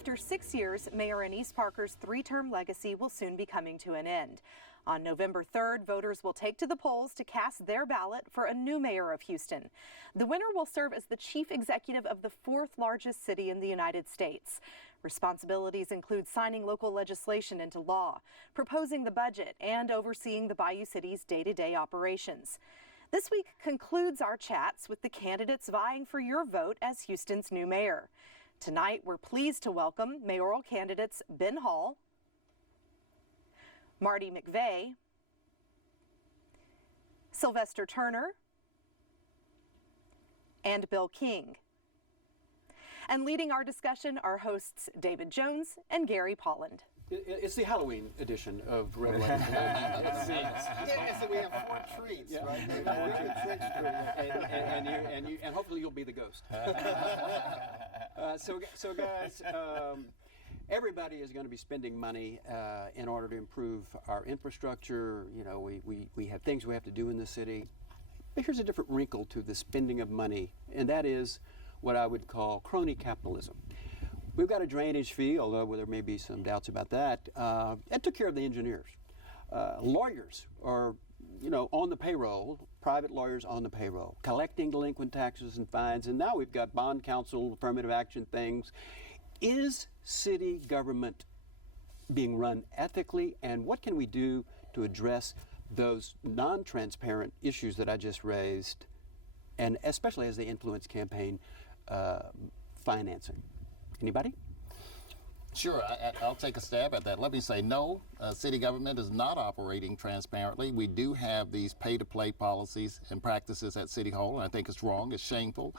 After 6 years, Mayor Anise Parker's 3-term legacy will soon be coming to an end. On November 3rd, voters will take to the polls to cast their ballot for a new mayor of Houston. The winner will serve as the chief executive of the 4th largest city in the United States. Responsibilities include signing local legislation into law, proposing the budget, and overseeing the Bayou City's day-to-day operations. This week concludes our chats with the candidates vying for your vote as Houston's new mayor. Tonight, we're pleased to welcome mayoral candidates Ben Hall, Marty McVey, Sylvester Turner, and Bill King. And leading our discussion are hosts David Jones and Gary Polland. It's the Halloween edition of Revelation. We have 4 treats, right? And hopefully you'll be the ghost. So guys, everybody is going to be spending money in order to improve our infrastructure. You know, we have things we have to do in the city. But here's a different wrinkle to the spending of money, and that is what I would call crony capitalism. We've got a drainage fee, although there may be some doubts about that. It took care of the engineers. Lawyers are, on the payroll, private lawyers on the payroll, collecting delinquent taxes and fines, and now we've got bond counsel, affirmative action things. Is city government being run ethically, and what can we do to address those non-transparent issues that I just raised, and especially as they influence campaign financing? Anybody? Sure, I'll take a stab at that. Let me say no, city government is not operating transparently. We do have these pay-to-play policies and practices at City Hall, and I think it's wrong, it's shameful.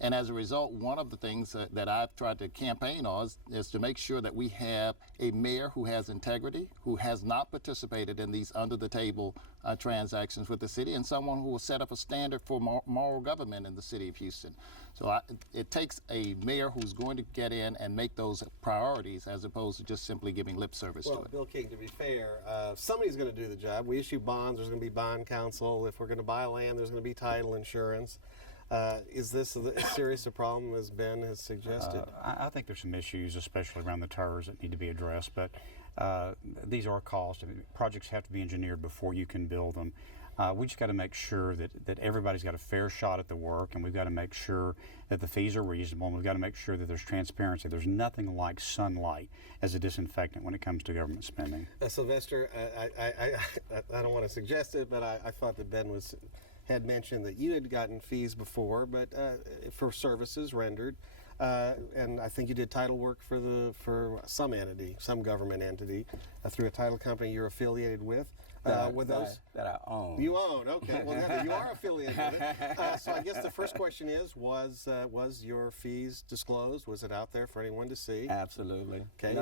And as a result, one of the things that I've tried to campaign on is to make sure that we have a mayor who has integrity, who has not participated in these under-the-table transactions with the city, and someone who will set up a standard for moral government in the city of Houston. So it takes a mayor who's going to get in and make those priorities as opposed to just simply giving lip service to it. Bill King, to be fair, somebody's going to do the job. We issue bonds, there's going to be bond counsel. If we're going to buy land, there's going to be title insurance. Is this as serious a problem as Ben has suggested? I think there's some issues, especially around the TERS, that need to be addressed, but these are costs. Projects have to be engineered before you can build them. We just got to make sure that everybody's got a fair shot at the work, and we've got to make sure that the fees are reasonable, and we've got to make sure that there's transparency. There's nothing like sunlight as a disinfectant when it comes to government spending. Sylvester, I don't want to suggest it, but I thought that Ben had mentioned that you had gotten fees before, but for services rendered, and I think you did title work for some entity, some government entity, through a title company you're affiliated with. That I own. You own, okay. Well, you are affiliated with it. So I guess the first question is, was your fees disclosed? Was it out there for anyone to see? Absolutely. Okay.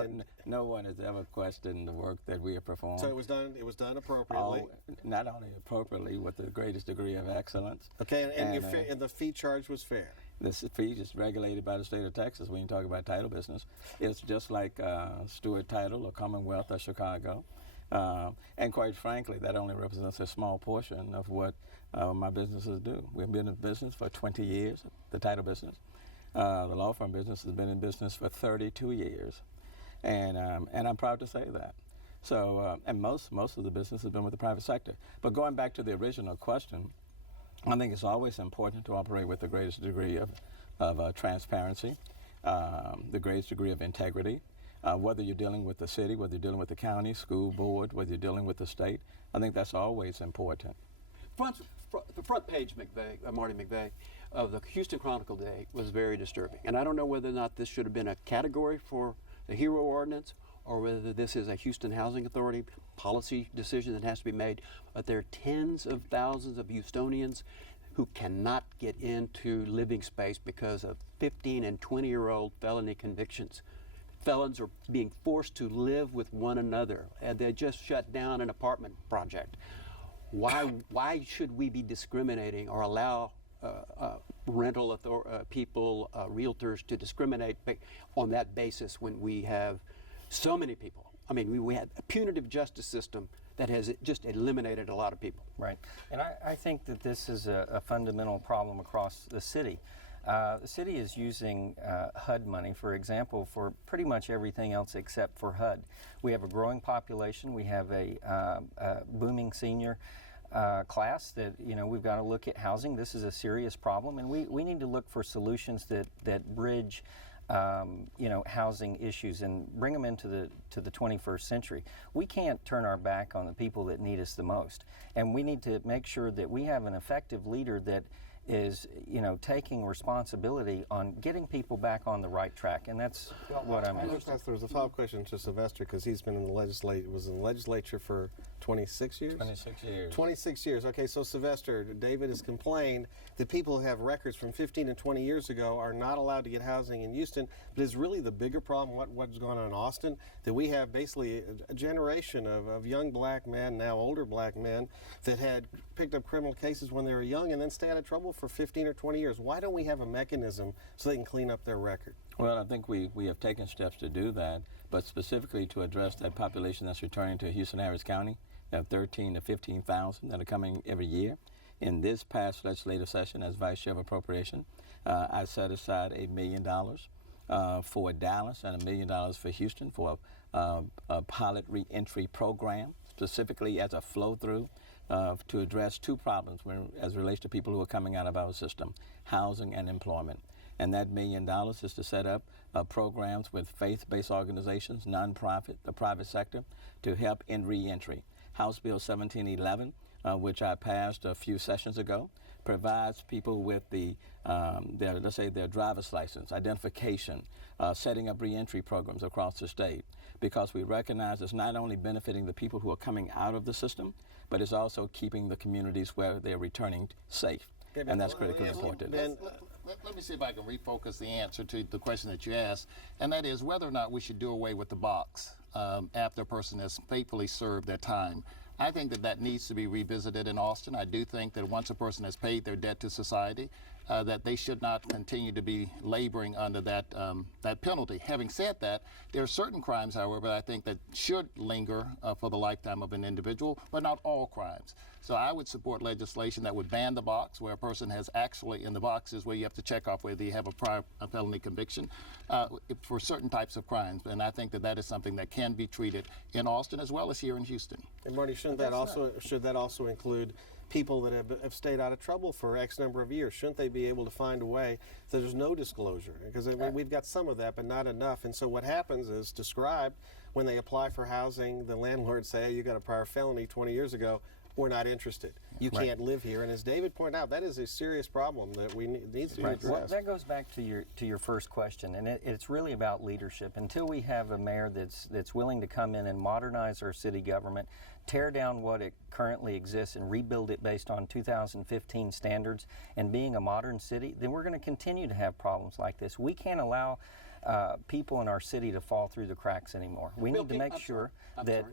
No one has ever questioned the work that we have performed. So it was done appropriately. Not only appropriately, with the greatest degree of excellence. Okay, and the fee charge was fair. This fee is regulated by the state of Texas when you talk about title business. It's just like Stewart Title or Commonwealth or Chicago. And quite frankly, that only represents a small portion of what my businesses do. We've been in business for 20 years, the title business. The law firm business has been in business for 32 years. And I'm proud to say that. So, and most of the business has been with the private sector. But going back to the original question, I think it's always important to operate with the greatest degree of transparency, the greatest degree of integrity. Whether you're dealing with the city, whether you're dealing with the county, school board, whether you're dealing with the state, I think that's always important. The front page, Marty McVey, of the Houston Chronicle Day was very disturbing. And I don't know whether or not this should have been a category for the HERO ordinance or whether this is a Houston Housing Authority policy decision that has to be made. But there are tens of thousands of Houstonians who cannot get into living space because of 15 and 20-year-old felony convictions. Felons are being forced to live with one another, and they just shut down an apartment project. Why should we be discriminating or allow rental people, realtors, to discriminate on that basis when we have so many people? I mean, we had a punitive justice system that has just eliminated a lot of people. Right, and I think that this is a fundamental problem across the city. The city is using HUD money, for example, for pretty much everything else except for HUD. We have a growing population. We have a booming senior class that, we've got to look at housing. This is a serious problem, and we need to look for solutions that bridge housing issues and bring them into the 21st century. We can't turn our back on the people that need us the most, and we need to make sure that we have an effective leader that is, taking responsibility on getting people back on the right track, and that's what I'm. There was a follow-up question to Sylvester because he's been in the legislature for 26 years. 26 years. 26 years. Okay, so Sylvester, David has complained that people who have records from 15 and 20 years ago are not allowed to get housing in Houston. But is really the bigger problem what's going on in Austin? That we have basically a generation of young black men, now older black men, that had picked up criminal cases when they were young and then stay out of trouble for 15 or 20 years. Why don't we have a mechanism so they can clean up their record? Well, I think we have taken steps to do that, but specifically to address that population that's returning to Houston-Harris County. We have 13 to 15,000 that are coming every year. In this past legislative session, as Vice Chair of Appropriation, I set aside $1 million for Dallas and $1 million for Houston for a pilot reentry program, specifically as a flow-through to address two problems as it relates to people who are coming out of our system, housing and employment. And that $1 million is to set up programs with faith-based organizations, nonprofit, the private sector, to help in reentry. House Bill 1711, which I passed a few sessions ago, provides people with their driver's license, identification, setting up reentry programs across the state, because we recognize it's not only benefiting the people who are coming out of the system, but it's also keeping the communities where they're returning safe. And that's critically important. Let me see if I can refocus the answer to the question that you asked, and that is whether or not we should do away with the box after a person has faithfully served their time. I think that needs to be revisited in Austin. I do think that once a person has paid their debt to society, that they should not continue to be laboring under that penalty. Having said that, there are certain crimes, however, I think that should linger for the lifetime of an individual, but not all crimes. So I would support legislation that would ban the box, where a person has actually, in the boxes where you have to check off whether you have a felony conviction for certain types of crimes. And I think that is something that can be treated in Austin as well as here in Houston. And Marty, should that also include people that have stayed out of trouble for X number of years? Shouldn't they be able to find a way that there's no disclosure? Because we've got some of that, but not enough. And so what happens is, described, when they apply for housing, the landlords say, hey, you got a prior felony 20 years ago, we're not interested. You can't live here. And as David pointed out, that is a serious problem that needs to be addressed. Well, that goes back to your first question, and it's really about leadership. Until we have a mayor that's willing to come in and modernize our city government, tear down what it currently exists and rebuild it based on 2015 standards and being a modern city, then we're going to continue to have problems like this. We can't allow people in our city to fall through the cracks anymore. We need to make sure that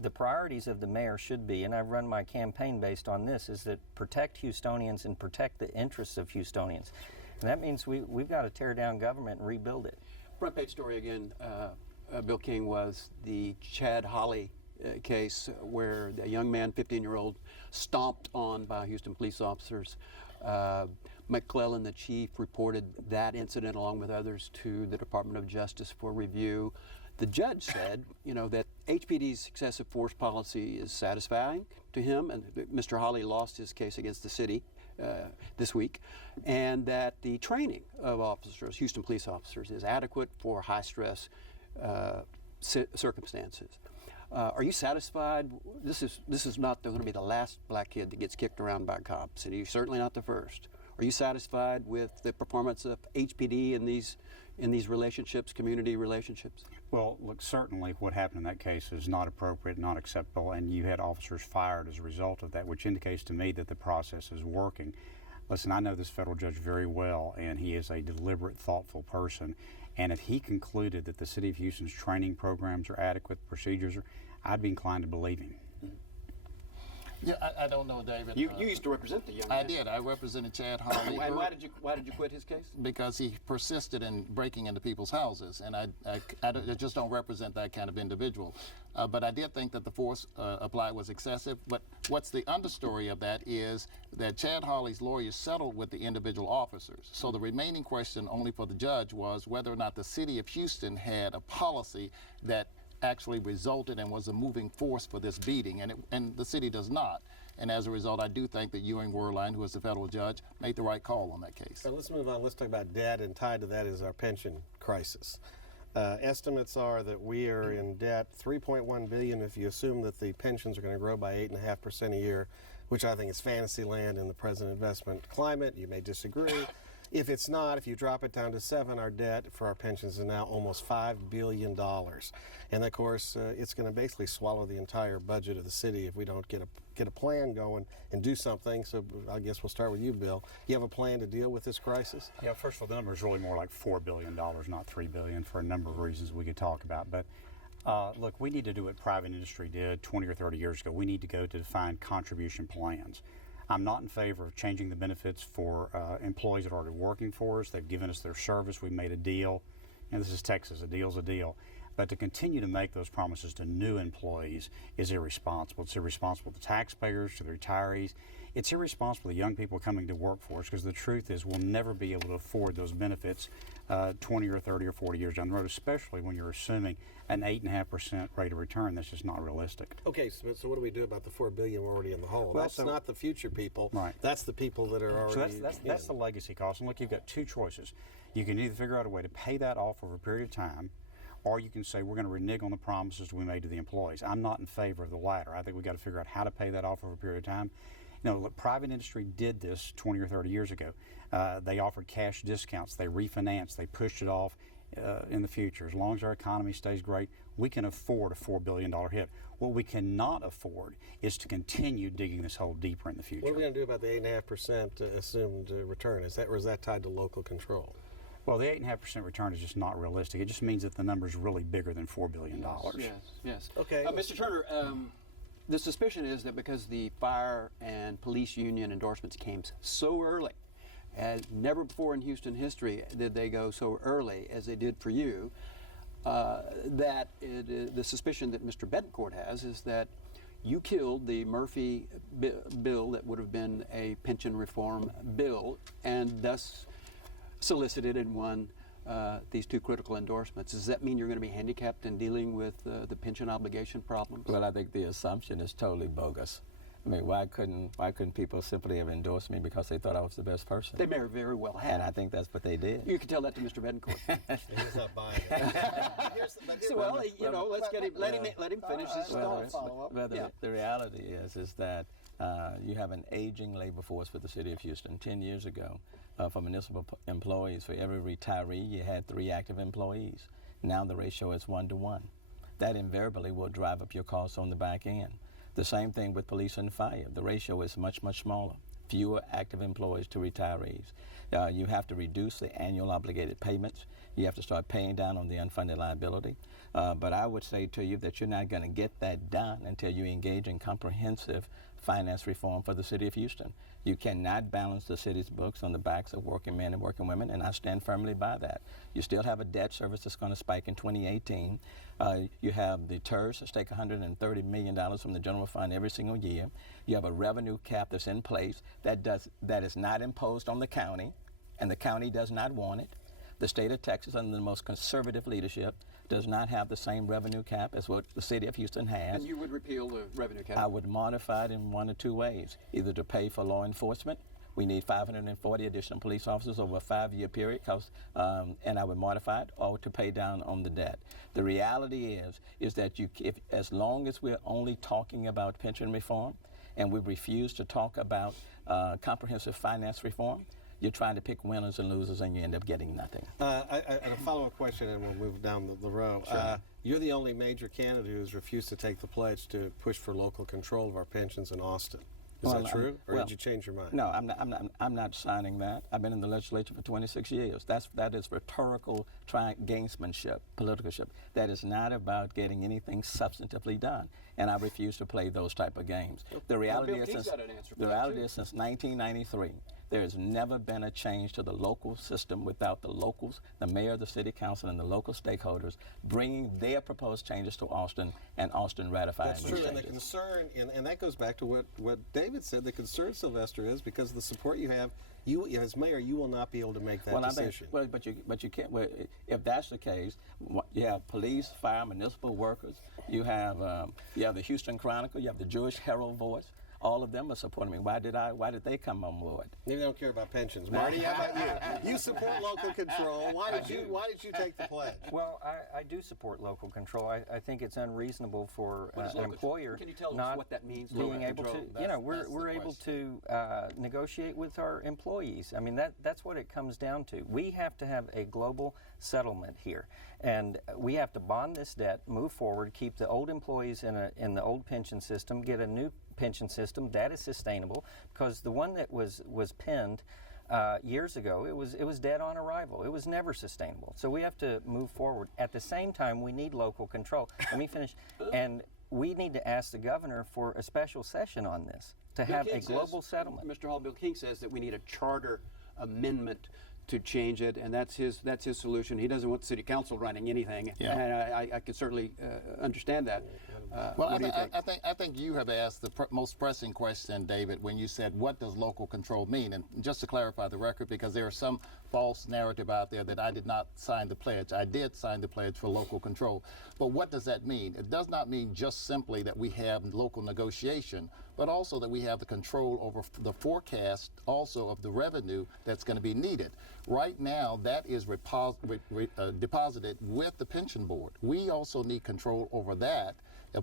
the priorities of the mayor should be, and I've run my campaign based on this, is that protect Houstonians and protect the interests of Houstonians. And that means we've got to tear down government and rebuild it. Front page story again, Bill King, was the Chad Holly case where a young man, 15-year-old, stomped on by Houston police officers. McClellan, the chief, reported that incident along with others to the Department of Justice for review. The judge said, that HPD's excessive force policy is satisfying to him, and Mr. Holly lost his case against the city this week, and that the training of officers, Houston police officers, is adequate for high-stress circumstances. Are you satisfied? This is not going to be the last black kid that gets kicked around by cops, and you're certainly not the first. Are you satisfied with the performance of HPD in these relationships, community relationships? Well, look, certainly what happened in that case is not appropriate, not acceptable, and you had officers fired as a result of that, which indicates to me that the process is working. Listen, I know this federal judge very well, and he is a deliberate, thoughtful person. And if he concluded that the City of Houston's training programs are adequate, procedures I'd be inclined to believe him. Yeah, I don't know, David. You used to represent the young man. I did. I represented Chad Hawley. And why did you quit his case? Because he persisted in breaking into people's houses, and I just don't represent that kind of individual. But I did think that the force applied was excessive. But what's the understory of that is that Chad Hawley's lawyers settled with the individual officers. So the remaining question only for the judge was whether or not the city of Houston had a policy that actually resulted and was a moving force for this beating, and the city does not. And as a result, I do think that Ewing Werlein, who is the federal judge, made the right call on that case. So let's move on. Let's talk about debt, and tied to that is our pension crisis. Estimates are that we are in debt $3.1 billion if you assume that the pensions are going to grow by 8.5% a year, which I think is fantasy land in the present investment climate. You may disagree. If it's not, if you drop it down to 7, our debt for our pensions is now almost $5 billion. And of course, it's going to basically swallow the entire budget of the city if we don't get a plan going and do something. So I guess we'll start with you, Bill. You have a plan to deal with this crisis? Yeah, first of all, the number is really more like $4 billion, not $3 billion, for a number of reasons we could talk about. But look, we need to do what private industry did 20 or 30 years ago. We need to go to define contribution plans. I'm not in favor of changing the benefits for employees that are already working for us. They've given us their service. We've made a deal. And this is Texas. A deal's a deal. But to continue to make those promises to new employees is irresponsible. It's irresponsible to taxpayers, to the retirees. It's irresponsible to young people coming to work for us, because the truth is we'll never be able to afford those benefits 20 or 30 or 40 years down the road, especially when you're assuming an 8.5% rate of return. That's just not realistic. Okay, so what do we do about the $4 billion we're already in the hole? Well, That's not the future people. Right. That's the people that are already. So that's the legacy cost. And look, you've got two choices. You can either figure out a way to pay that off over a period of time, or you can say we're going to renege on the promises we made to the employees. I'm not in favor of the latter. I think we've got to figure out how to pay that off over a period of time. You know, look, private industry did this 20 or 30 years ago. They offered cash discounts. They refinanced. They pushed it off in the future. As long as our economy stays great, we can afford a $4 billion hit. What we cannot afford is to continue digging this hole deeper in the future. What are we going to do about the 8.5% assumed return? Is that tied to local control? Well, the 8.5% return is just not realistic. It just means that the number is really bigger than $4 billion. Yes. Okay. Mr. Turner, the suspicion is that because the fire and police union endorsements came so early, as never before in Houston history did they go so early as they did for you, that the suspicion that Mr. Betancourt has is that you killed the Murphy bill that would have been a pension reform bill, and thus solicited and won these two critical endorsements. Does that mean you're going to be handicapped in dealing with the pension obligation problems? Well, I think the assumption is totally bogus. I mean, why couldn't people simply have endorsed me because they thought I was the best person? They may very well have. And I think that's what they did. You can tell that to Mr. Betancourt. He's not buying it. So, well, let's let him finish his thoughts. But the reality is that you have an aging labor force for the city of Houston. 10 years ago, for municipal employees, for every retiree, you had 3 active employees. Now the ratio is 1 to 1. That invariably will drive up your costs on the back end. The same thing with police and fire. The ratio is much, much smaller. Fewer active employees to retirees. You have to reduce the annual obligated payments. You have to start paying down on the unfunded liability. But I would say to you that you're not going to get that done until you engage in comprehensive finance reform for the city of Houston. You cannot balance the city's books on the backs of working men and working women, and I stand firmly by that. You still have a debt service that's going to spike in 2018. You have the TERS that take $130 million from the general fund every single year. You have a revenue cap that's in place that is not imposed on the county, and the county does not want it. The state of Texas, under the most conservative leadership, does not have the same revenue cap as what the city of Houston has. And you would repeal the revenue cap? I would modify it in 1 or 2 ways. Either to pay for law enforcement. We need 540 additional police officers over a 5-year period, and I would modify it, or to pay down on the debt. The reality is that as long as we're only talking about pension reform, and we refuse to talk about comprehensive finance reform, you're trying to pick winners and losers, and you end up getting nothing. And a follow-up question, and we'll move down the row. Sure. You're the only major candidate who's refused to take the pledge to push for local control of our pensions in Austin. Is that true, or did you change your mind? No, I'm not signing that. I've been in the legislature for 26 years. That is rhetorical gamesmanship, politicalship. That is not about getting anything substantively done. and I refuse to play those type of games. The reality Bill is, King's since, got an answer for the that, reality too. is since 1993, there has never been a change to the local system without the locals, the mayor, the city council, and the local stakeholders bringing their proposed changes to Austin and Austin ratifying That's these true, changes. and the concern, and that goes back to what David said, the concern, Sylvester, is because of the support you have, you, as mayor, you will not be able to make that decision. But you can't. Well, if that's the case, you have police, fire, municipal workers. You have the Houston Chronicle. You have the Jewish Herald Voice. All of them are supporting me. Why did they come on board? Maybe they don't care about pensions. Marty, how about you? You support local control. Why did you take the pledge? Well, I do support local control. I think it's unreasonable for What is an local- employer Can you tell us not what that means, being local able control? to, you know, That's we're the able to negotiate with our employees. I mean, that's what it comes down to. We have to have a global settlement here, and we have to bond this debt, move forward, keep the old employees in the old pension system, get a new pension system that is sustainable, because the one that was penned years ago, it was dead on arrival. It was never sustainable. So we have to move forward. At the same time, we need local control. Let me finish. And we need to ask the governor for a special session on this to Bill have King a global says, settlement. Mr. Hall, Bill King says that we need a charter amendment to change it, and that's his solution. He doesn't want the city council running anything, Yeah. and I can certainly understand that. Well, what do you think? I think you have asked the most pressing question, David, when you said, what does local control mean? And just to clarify the record, because there is some false narrative out there that I did not sign the pledge. I did sign the pledge for local control. But what does that mean? It does not mean just simply that we have local negotiation, but also that we have the control over the forecast also of the revenue that's going to be needed. Right now, that is deposited with the pension board. We also need control over that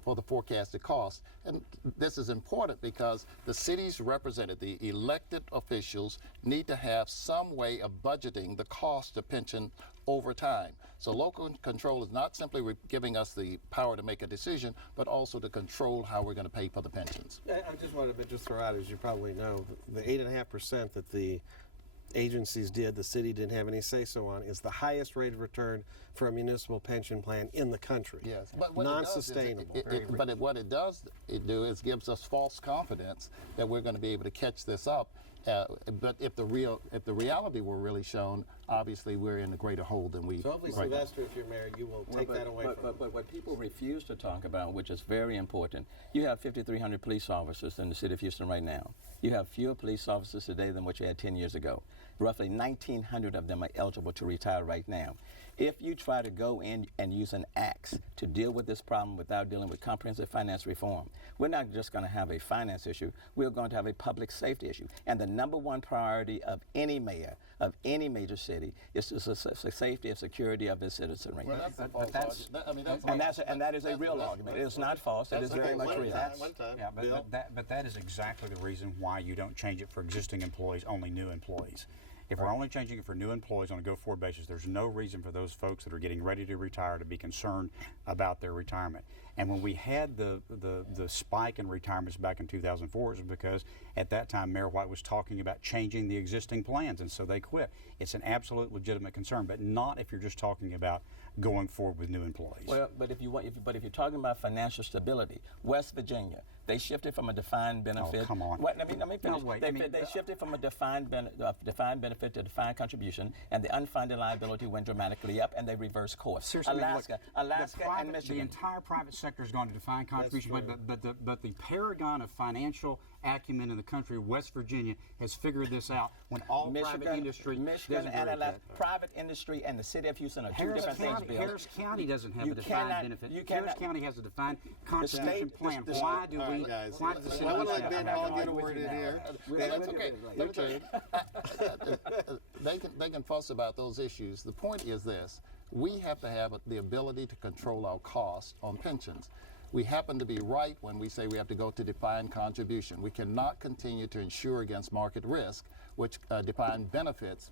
for the forecasted cost. And this is important because the city's represented, the elected officials, need to have some way of budgeting the cost of pension over time. So local control is not simply giving us the power to make a decision, but also to control how we're going to pay for the pensions. I just wanted to just throw out, as you probably know, the 8.5% that the agencies did, the city didn't have any say-so on, is the highest rate of return for a municipal pension plan in the country. Yes, but what non-sustainable. What it does do is gives us false confidence that we're going to be able to catch this up. But if the reality were really shown, obviously we're in a greater hole than we. So hopefully, right now. Sylvester, if you're mayor, you will take that away from them. But what people refuse to talk about, which is very important, you have 5,300 police officers in the city of Houston right now. You have fewer police officers today than what you had 10 years ago. Roughly 1,900 of them are eligible to retire right now. If you try to go in and use an axe to deal with this problem without dealing with comprehensive finance reform, we're not just going to have a finance issue, we're going to have a public safety issue. And the number one priority of any mayor of any major city is the safety and security of its citizenry. Well, that's a false argument. And that is a real argument. It is not false. It is very much real. One time. Yeah, Bill? but that is exactly the reason why you don't change it for existing employees, only new employees. If we're only changing it for new employees on a go-forward basis, there's no reason for those folks that are getting ready to retire to be concerned about their retirement. And when we had the spike in retirements back in 2004, it was because at that time Mayor White was talking about changing the existing plans, and so they quit. It's an absolute legitimate concern, but not if you're just talking about going forward with new employees. Well, but if you're talking about financial stability, West Virginia, they shifted from a defined benefit. Oh, come on. Let me finish. No, wait, They shifted from a defined benefit to a defined contribution, and the unfunded liability went dramatically up, and they reversed course. Seriously, Alaska and Michigan. The entire private sector has gone to defined contribution, but the paragon of financial acumen in the country, West Virginia, has figured this out when all private industry Michigan doesn't and agree with Alaska, that. private industry and the city of Houston are two different things, Bill. Harris County doesn't have You a defined cannot- benefit. you Harris cannot- County has a defined contribution state- plan. the- Why do All we? right, guys. Why does the city I want to have let Ben that? Paul get a word in here. That's okay. They can fuss about those issues. The point is this: we have to have the ability to control our costs on pensions. We happen to be right when we say we have to go to defined contribution. We cannot continue to insure against market risk, which defined benefits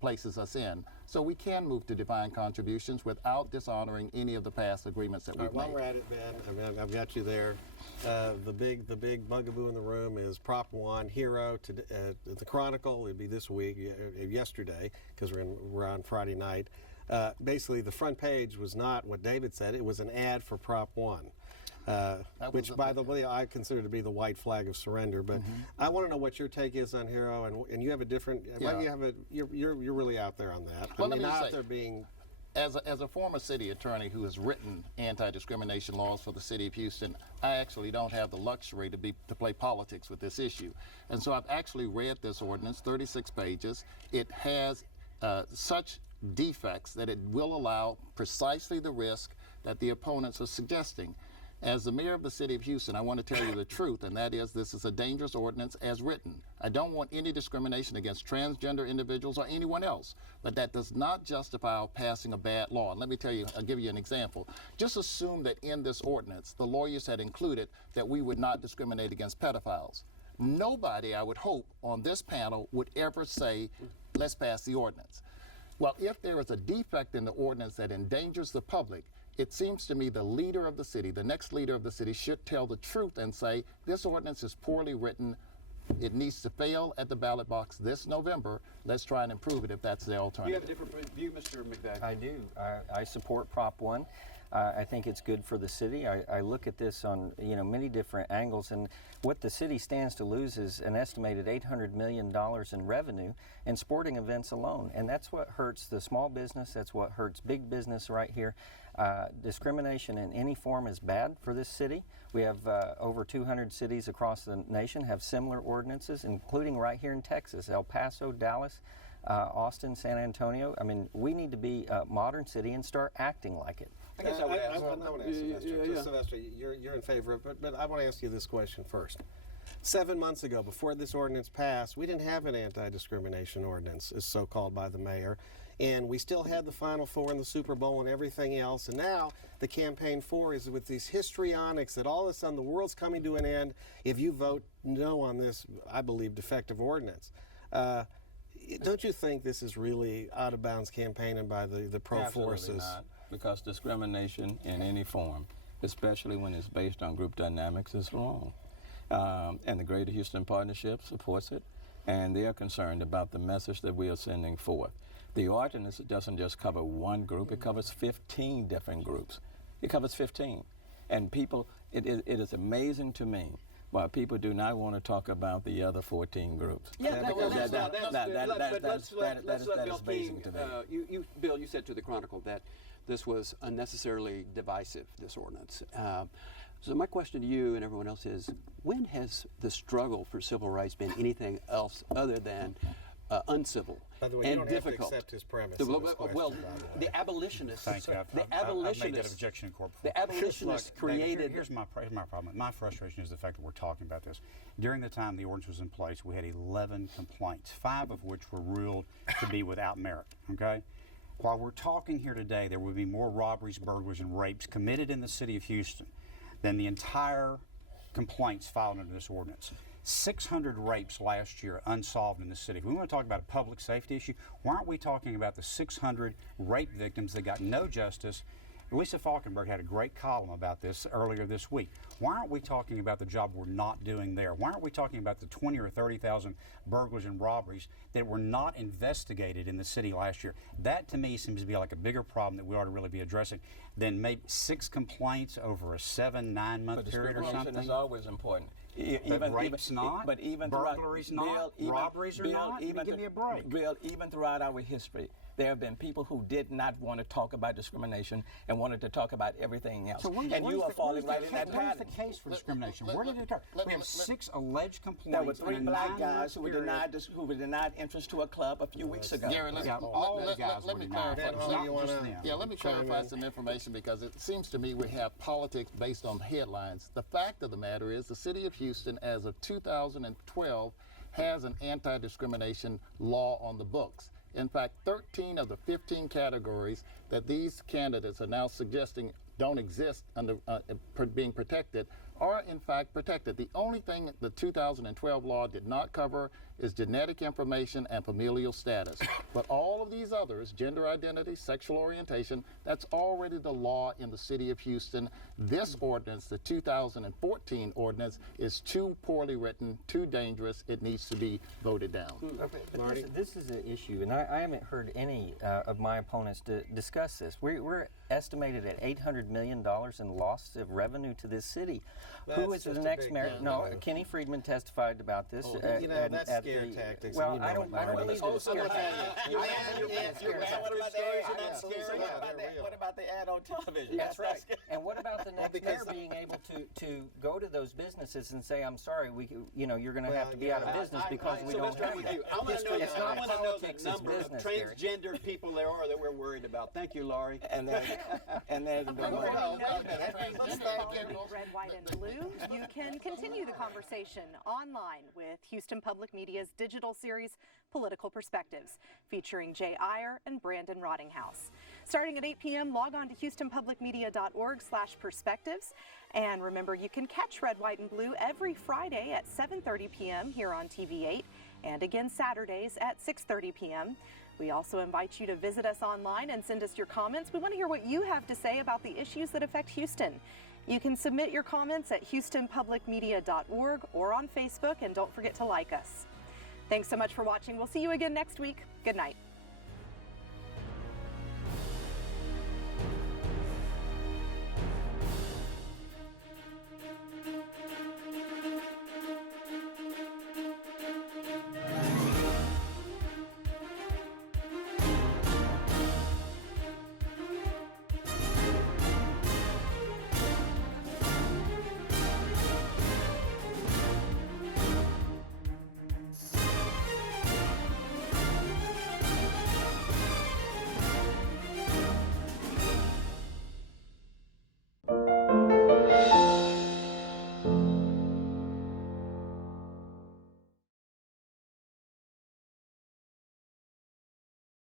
places us in. So we can move to defined contributions without dishonoring any of the past agreements that All we've right, while made. we're at it, Ben, I've got you there. The big bugaboo in the room is Prop 1 Hero. The Chronicle, it'd be this week, yesterday, because we're on Friday night. Basically, the front page was not what David said. It was an ad for Prop 1. which, by the way, I consider to be the white flag of surrender. But I want to know what your take is on HERO, and you have a different. Well, you have you're really out there on that. Well, I mean, let me out say, there being. As a former city attorney who has written anti-discrimination laws for the city of Houston, I actually don't have the luxury to play politics with this issue. And so I've actually read this ordinance, 36 pages. It has such defects that it will allow precisely the risk that the opponents are suggesting. As the mayor of the city of Houston, I want to tell you the truth, and that is this is a dangerous ordinance as written. I don't want any discrimination against transgender individuals or anyone else, but that does not justify passing a bad law. And let me tell you, I'll give you an example. Just assume that in this ordinance, the lawyers had included that we would not discriminate against pedophiles. Nobody, I would hope, on this panel would ever say, let's pass the ordinance. Well, if there is a defect in the ordinance that endangers the public, it seems to me the leader of the city, the next leader of the city, should tell the truth and say, this ordinance is poorly written. It needs to fail at the ballot box this November. Let's try and improve it if that's the alternative. Do you have a different view, Mr. McVey? I do. I support Prop 1. I think it's good for the city. I look at this on many different angles, and what the city stands to lose is an estimated $800 million in revenue in sporting events alone, and that's what hurts the small business. That's what hurts big business right here. Discrimination in any form is bad for this city. We have over 200 cities across the nation have similar ordinances, including right here in Texas, El Paso, Dallas, Austin, San Antonio. I mean, we need to be a modern city and start acting like it. I guess I want to ask Sylvester. Sylvester, you're in favor of it, but I want to ask you this question first. 7 months ago, before this ordinance passed, we didn't have an anti-discrimination ordinance, as so-called by the mayor, and we still had the Final Four and the Super Bowl and everything else, and now the campaign for is with these histrionics that all of a sudden the world's coming to an end if you vote no on this, I believe, defective ordinance. Don't you think this is really out of bounds campaigning by the pro-forces? Absolutely not, because discrimination in any form, especially when it's based on group dynamics, is wrong. And the Greater Houston Partnership supports it, and they are concerned about the message that we are sending forth. The ordinance doesn't just cover one group, it covers 15 different groups. It covers 15. And people, it is amazing to me why people do not want to talk about the other 14 groups. Yeah, let's let Bill amazing King, to me. Bill, you said to the Chronicle that this was unnecessarily divisive, this ordinance. So my question to you and everyone else is, when has the struggle for civil rights been anything else other than uncivil By the way, and you don't difficult? have to accept his premise. The, in this question, well, by the way. the abolitionists, Thank you. the I've made that abolitionists, objection in court before. the abolitionists created. Here's my problem. My frustration is the fact that we're talking about this. During the time the ordinance was in place, we had 11 complaints, 5 of which were ruled to be without merit. Okay. While we're talking here today, there would be more robberies, burglaries, and rapes committed in the city of Houston than the entire complaints filed under this ordinance. 600 rapes last year unsolved in the city. If we want to talk about a public safety issue, why aren't we talking about the 600 rape victims that got no justice? Lisa Falkenberg had a great column about this earlier this week. Why aren't we talking about the job we're not doing there? Why aren't we talking about the 20 or 30,000 burglaries and robberies that were not investigated in the city last year? That, to me, seems to be like a bigger problem that we ought to really be addressing than maybe 6 complaints over a 7-9 month period or something. Is always important. Rapes not, but even burglaries not, robberies are not. Give me a break. Bill, even throughout our history, there have been people who did not want to talk about discrimination and wanted to talk about everything else. So and you are falling right in that pattern. Where's the case for discrimination? Where did it occur? We have 6 alleged complaints. There were 3 black guys who were period. denied entrance to a club a few weeks ago. Gary, let me clarify. Let me clarify some information, because it seems to me we have politics based on headlines. The fact of the matter is the city of Houston, as of 2012, has an anti-discrimination law on the books. In fact, 13 of the 15 categories that these candidates are now suggesting don't exist under being protected are in fact protected. The only thing the 2012 law did not cover is genetic information and familial status. But all of these others, gender identity, sexual orientation, that's already the law in the city of Houston. This ordinance, the 2014 ordinance, is too poorly written, too dangerous. It needs to be voted down. Okay, but this is an issue, and I haven't heard any of my opponents discuss this. We're estimated at $800 million in loss of revenue to this city. Who is the next mayor? No, Kenny Friedman testified about this. That's scare tactics. Well, I don't believe it's scare tactics. What about the ad on television? That's right. And what about the next mayor being able to go to those businesses and say, "I'm sorry, you're going to have to be out of business because we don't have that." I want to know It's not the politics, it's number of business, Gary. transgender people there are that we're worried about. Thank you, Laurie. And then Red, white, and blue. You can continue the conversation online with Houston Public Media's digital series, Political Perspectives, featuring Jay Iyer and Brandon Rottinghouse. Starting at 8 p.m., log on to houstonpublicmedia.org/perspectives. And remember, you can catch Red, White, and Blue every Friday at 7:30 p.m. here on TV8, and again Saturdays at 6:30 p.m. We also invite you to visit us online and send us your comments. We want to hear what you have to say about the issues that affect Houston. You can submit your comments at houstonpublicmedia.org or on Facebook, and don't forget to like us. Thanks so much for watching. We'll see you again next week. Good night.